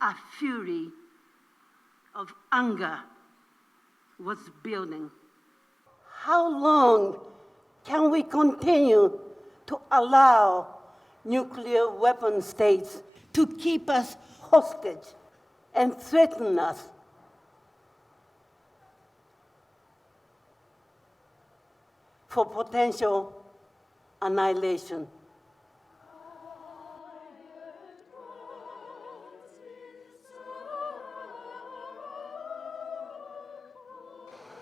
a fury of anger was building. How long can we continue to allow nuclear weapon states to keep us hostage and threaten us? For potential annihilation.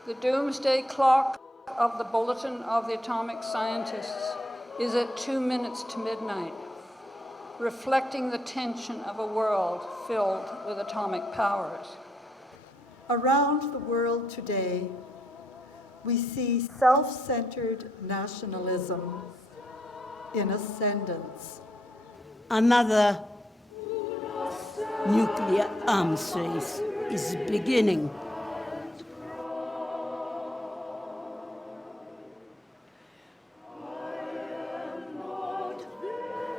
The doomsday clock of the Bulletin of the Atomic Scientists is at 2 minutes to midnight, reflecting the tension of a world filled with atomic powers. Around the world today, we see self-centered nationalism in ascendance. Another nuclear arms race is beginning.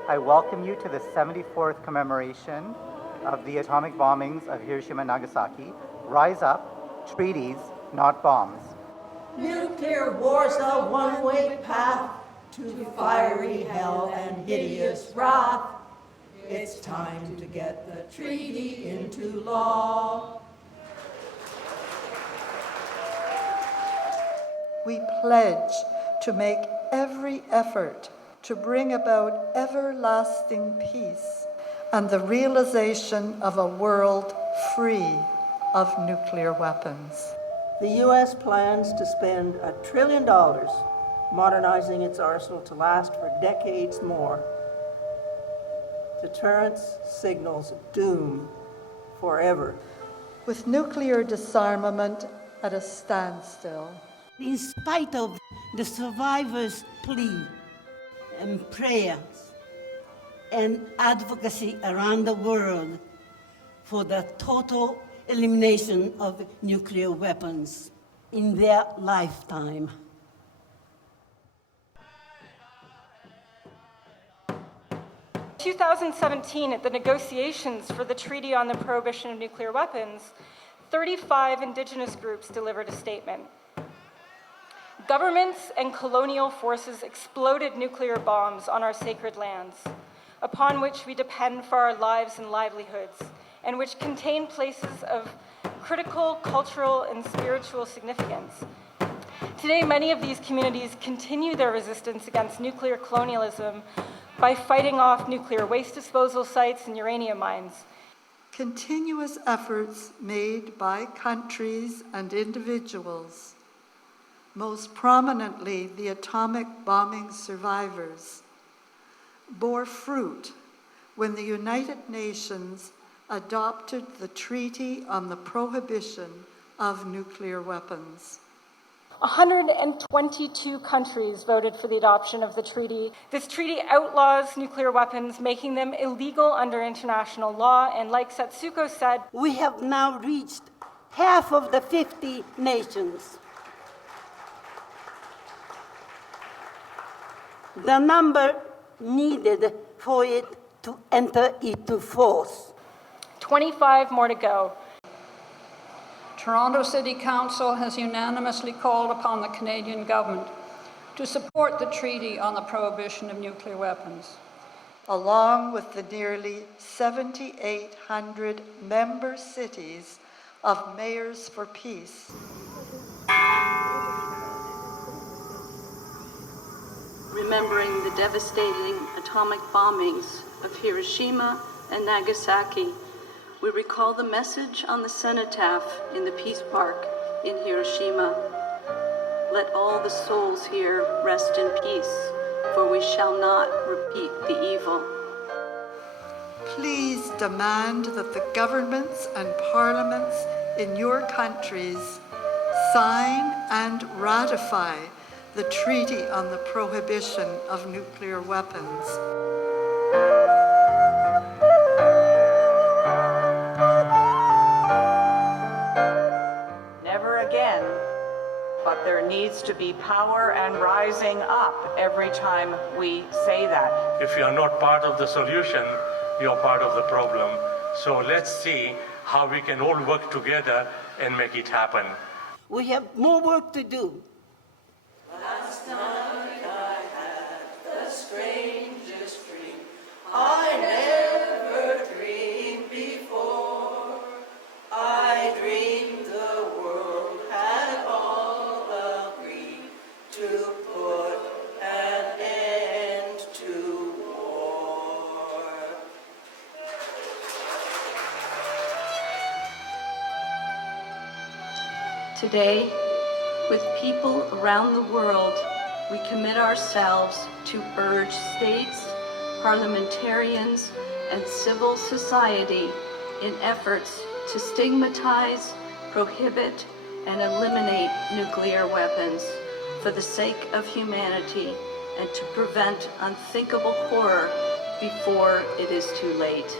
I welcome you to the 74th commemoration of the atomic bombings of Hiroshima Nagasaki. Rise up, treaties, not bombs. Nuclear war's a one-way path to fiery hell and hideous wrath. It's time to get the treaty into law. We pledge to make every effort to bring about everlasting peace and the realization of a world free of nuclear weapons. The U.S. plans to spend $1 trillion modernizing its arsenal to last for decades more. Deterrence signals doom forever. With nuclear disarmament at a standstill. In spite of the survivors' plea and prayers and advocacy around the world for the total elimination of nuclear weapons in their lifetime. In 2017, at the negotiations for the Treaty on the Prohibition of Nuclear Weapons, 35 indigenous groups delivered a statement. Governments and colonial forces exploded nuclear bombs on our sacred lands, upon which we depend for our lives and livelihoods, and which contain places of critical cultural and spiritual significance. Today, many of these communities continue their resistance against nuclear colonialism by fighting off nuclear waste disposal sites and uranium mines. Continuous efforts made by countries and individuals, most prominently the atomic bombing survivors, bore fruit when the United Nations adopted the Treaty on the Prohibition of Nuclear Weapons. 122 countries voted for the adoption of the treaty. This treaty outlaws nuclear weapons, making them illegal under international law, and like Satsuko said, we have now reached half of the 50 nations. The number needed for it to enter into force. 25 more to go. Toronto City Council has unanimously called upon the Canadian government to support the Treaty on the Prohibition of Nuclear Weapons. Along with the nearly 7,800 member cities of Mayors for Peace. Remembering the devastating atomic bombings of Hiroshima and Nagasaki, we recall the message on the cenotaph in the Peace Park in Hiroshima. Let all the souls here rest in peace, for we shall not repeat the evil. Please demand that the governments and parliaments in your countries sign and ratify the Treaty on the Prohibition of Nuclear Weapons. Never again, but there needs to be power and rising up every time we say that. If you're not part of the solution, you're part of the problem. So let's see how we can all work together and make it happen. We have more work to do. Last night I had the strangest dream I never dreamed before. I dreamed the world had all agreed to put an end to war. Today, with people around the world, we commit ourselves to urge states, parliamentarians, and civil society in efforts to stigmatize, prohibit, and eliminate nuclear weapons for the sake of humanity and to prevent unthinkable horror before it is too late.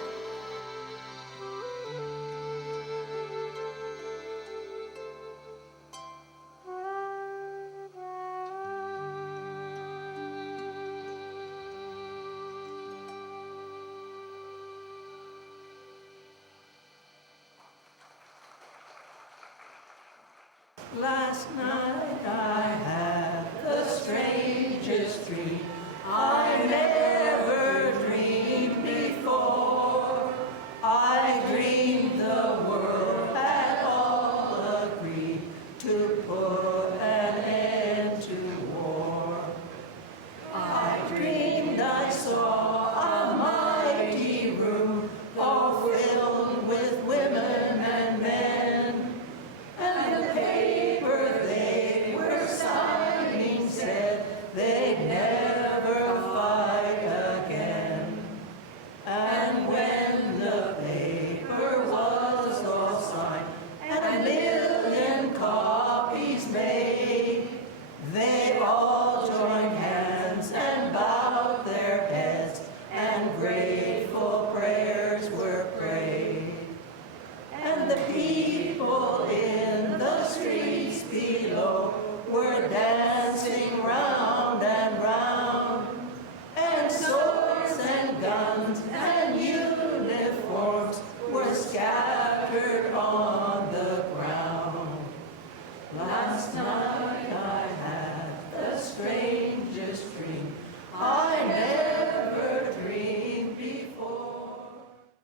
Last night I